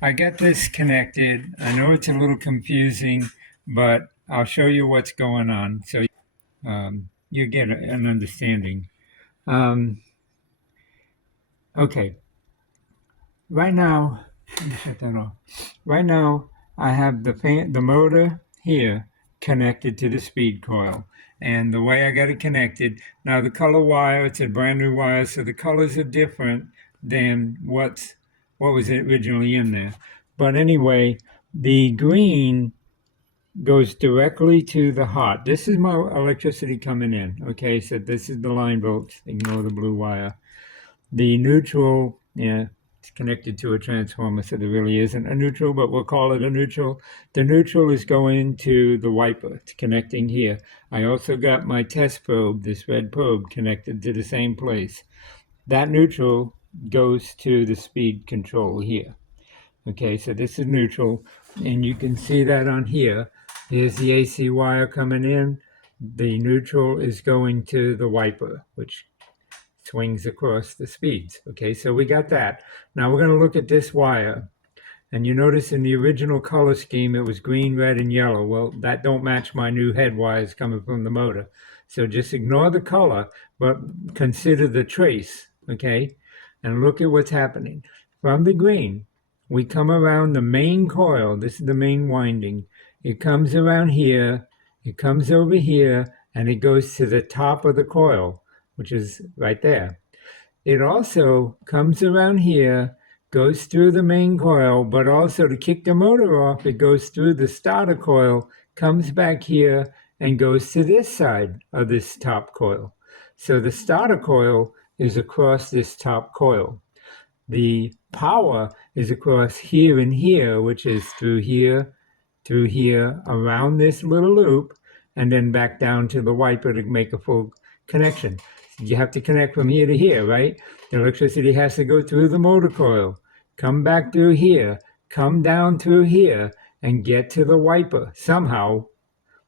I got this connected. I know it's a little confusing, but I'll show you what's going on so you get an understanding. Um, okay, right now, let me shut that off. Right now, I have the motor here connected to the speed coil. And the way I got it connected, now the color wire, it's a brand new wire, so the colors are different than what was originally in there. But anyway, the green goes directly to the hot. This is my electricity coming in. Okay, so this is the line volts. Ignore the blue wire. The neutral, yeah, it's connected to a transformer, so there really isn't a neutral, but we'll call it a neutral. The neutral is going to the wiper. It's connecting here. I also got my test probe, this red probe, connected to the same place. That neutral goes to the speed control here. Okay, so this is neutral, and you can see that on here. Here's the AC wire coming in. The neutral is going to the wiper, which swings across the speeds. Okay, so we got that. Now we're going to look at this wire. And you notice in the original color scheme, it was green, red, and yellow. Well, that don't match my new head wires coming from the motor. So just ignore the color, but consider the trace, okay? And look at what's happening. From the green, we come around the main coil. This is the main winding. It comes around here, it comes over here, and it goes to the top of the coil, which is right there. It also comes around here, goes through the main coil, but also to kick the motor off, it goes through the starter coil, comes back here, and goes to this side of this top coil. So the starter coil is across this top coil. The power is across here and here, which is through here, around this little loop, and then back down to the wiper to make a full connection. You have to connect from here to here, right? The electricity has to go through the motor coil, come back through here, come down through here, and get to the wiper somehow,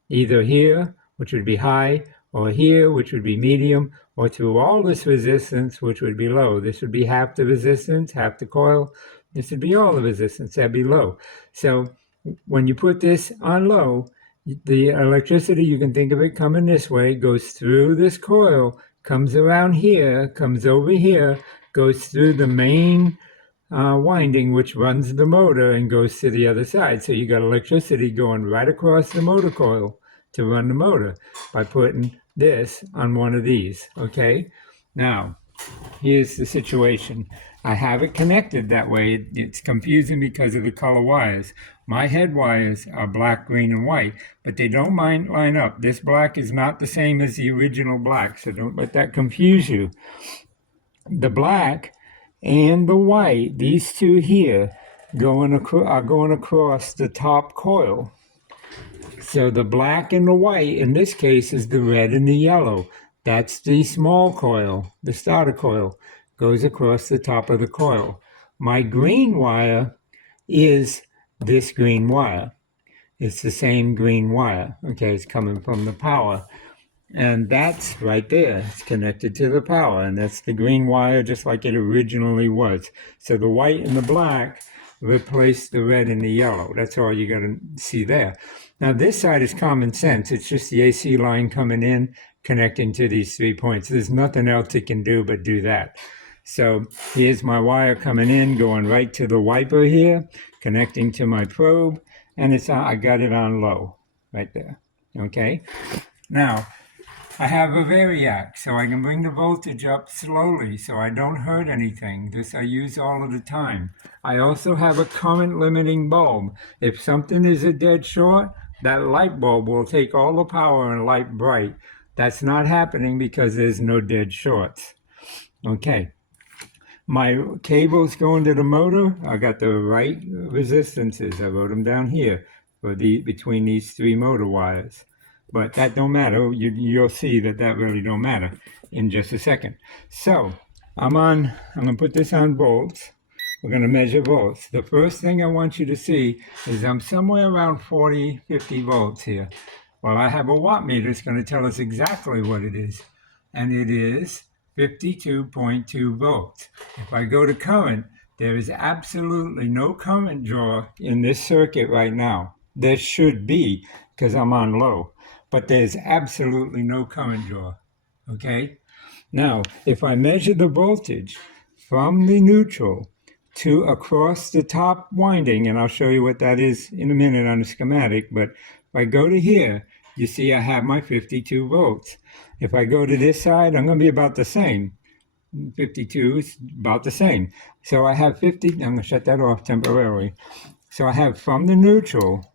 either here, which would be high, or here, which would be medium, or through all this resistance, which would be low. This would be half the resistance, half the coil. This would be all the resistance, that'd be low. So when you put this on low, the electricity, you can think of it coming this way, goes through this coil, comes around here, comes over here, goes through the main winding, which runs the motor, and goes to the other side. So you got electricity going right across the motor coil to run the motor by putting this on one of these, okay? Now, here's the situation. I have it connected that way. It's confusing because of the color wires. My head wires are black, green, and white, but they don't line up. This black is not the same as the original black, so don't let that confuse you. The black and the white, these two here, are going across the top coil. So the black and the white, in this case, is the red and the yellow. That's the small coil, the starter coil, goes across the top of the coil. My green wire is this green wire. It's the same green wire, okay? It's coming from the power. And that's right there. It's connected to the power, and that's the green wire just like it originally was. So the white and the black replace the red and the yellow. That's all you got to see there. Now this side is common sense. It's just the AC line coming in, connecting to these 3 points. There's nothing else it can do but do that. So here's my wire coming in, going right to the wiper here, connecting to my probe, and I got it on low right there. Okay. Now I have a variac, so I can bring the voltage up slowly so I don't hurt anything. This I use all of the time. I also have a current limiting bulb. If something is a dead short, that light bulb will take all the power and light bright. That's not happening because there's no dead shorts. Okay. My cables going to the motor, I got the right resistances. I wrote them down here for between these 3 motor wires. But that don't matter. You'll see that really don't matter in just a second. So I'm going to put this on volts. We're going to measure volts. The first thing I want you to see is I'm somewhere around 40, 50 volts here. Well, I have a watt meter. It's going to tell us exactly what it is. And it is 52.2 volts. If I go to current, There is absolutely no current draw in this circuit right now. There should be, because I'm on low, but there's absolutely no current draw, okay? Now, if I measure the voltage from the neutral to across the top winding, and I'll show you what that is in a minute on the schematic, but if I go to here, you see I have my 52 volts. If I go to this side, I'm going to be about the same. 52 is about the same. So I have 50, I'm going to shut that off temporarily. So I have from the neutral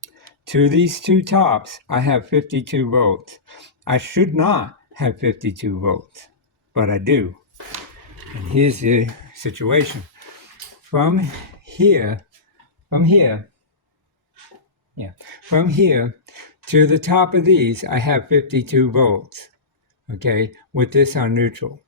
to these two tops, I have 52 volts. I should not have 52 volts, but I do. And here's the situation. From here to the top of these, I have 52 volts, okay, with this on neutral.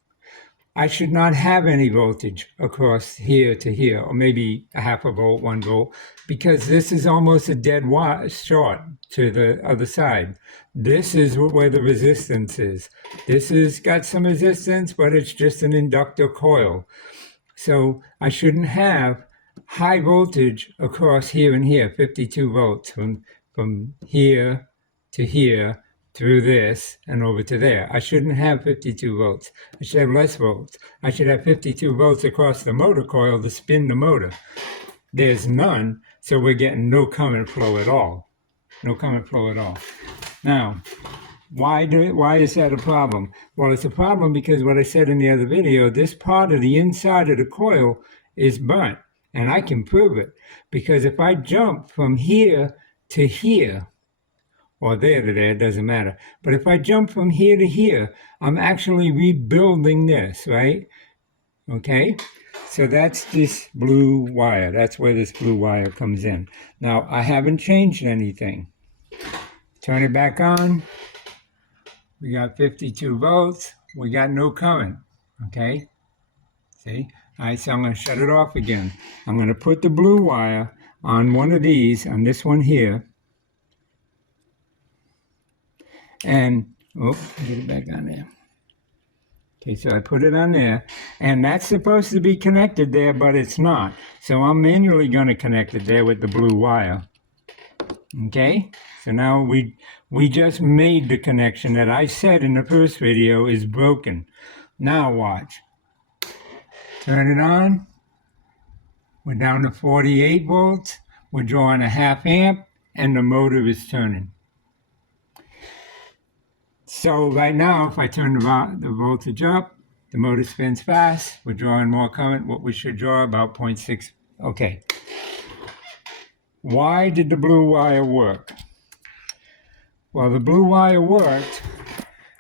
I should not have any voltage across here to here, or maybe a half a volt, 1 volt, because this is almost a dead short to the other side. This is where the resistance is. This has got some resistance, but it's just an inductor coil. So I shouldn't have high voltage across here and here, 52 volts from here to here, through this and over to there. I shouldn't have 52 volts. I should have less volts. I should have 52 volts across the motor coil to spin the motor. There's none, so we're getting no current flow at all. No current flow at all. Now, why is that a problem? Well, it's a problem because what I said in the other video, this part of the inside of the coil is burnt, and I can prove it. Because if I jump from here to here, or there to there, it doesn't matter. But if I jump from here to here, I'm actually rebuilding this, right? Okay? So that's this blue wire. That's where this blue wire comes in. Now, I haven't changed anything. Turn it back on. We got 52 volts. We got no current, okay? See? All right, so I'm going to shut it off again. I'm going to put the blue wire on one of these, on this one here. And, get it back on there. Okay, so I put it on there, and that's supposed to be connected there, but it's not. So I'm manually going to connect it there with the blue wire. Okay, so now we just made the connection that I said in the first video is broken. Now watch. Turn it on. We're down to 48 volts. We're drawing a ½ amp, and the motor is turning. So right now, if I turn the voltage up, the motor spins fast. We're drawing more current. What we should draw about 0.6. Okay. Why did the blue wire work? Well, the blue wire worked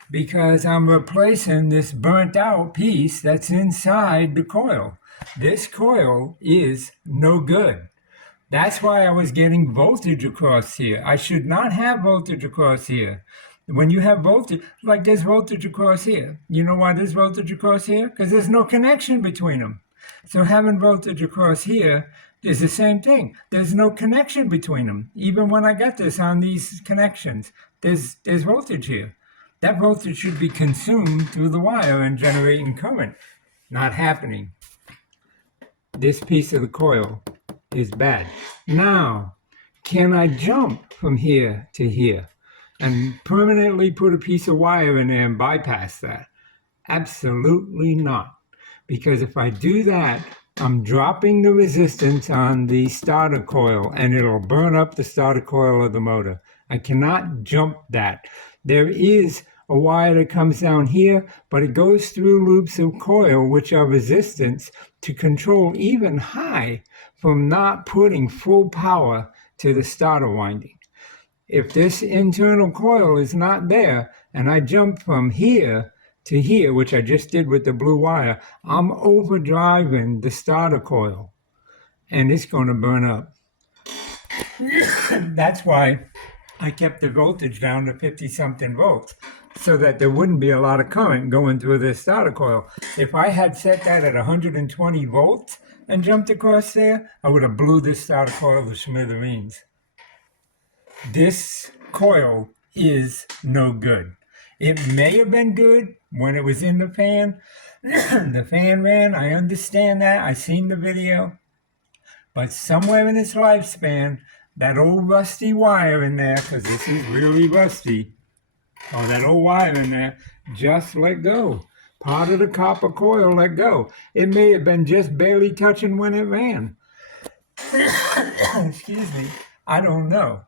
because I'm replacing this burnt out piece that's inside the coil. This coil is no good. That's why I was getting voltage across here. I should not have voltage across here. When you have voltage, like there's voltage across here. You know why there's voltage across here? Because there's no connection between them. So having voltage across here is the same thing. There's no connection between them. Even when I got this on these connections, there's voltage here. That voltage should be consumed through the wire and generating current. Not happening. This piece of the coil is bad. Now, can I jump from here to here and permanently put a piece of wire in there and bypass that? Absolutely not. Because if I do that, I'm dropping the resistance on the starter coil and it'll burn up the starter coil of the motor. I cannot jump that. There is a wire that comes down here, but it goes through loops of coil which are resistance to control even high from not putting full power to the starter winding. If this internal coil is not there and I jump from here to here, which I just did with the blue wire, I'm overdriving the starter coil and it's going to burn up. That's why I kept the voltage down to 50-something volts so that there wouldn't be a lot of current going through this starter coil. If I had set that at 120 volts and jumped across there, I would have blew this starter coil to smithereens. This coil is no good. It may have been good when it was in the fan. The fan ran, I understand that. I seen the video. But somewhere in its lifespan, that old rusty wire in there, because this is really rusty, or that old wire in there, just let go. Part of the copper coil let go. It may have been just barely touching when it ran. Excuse me. I don't know.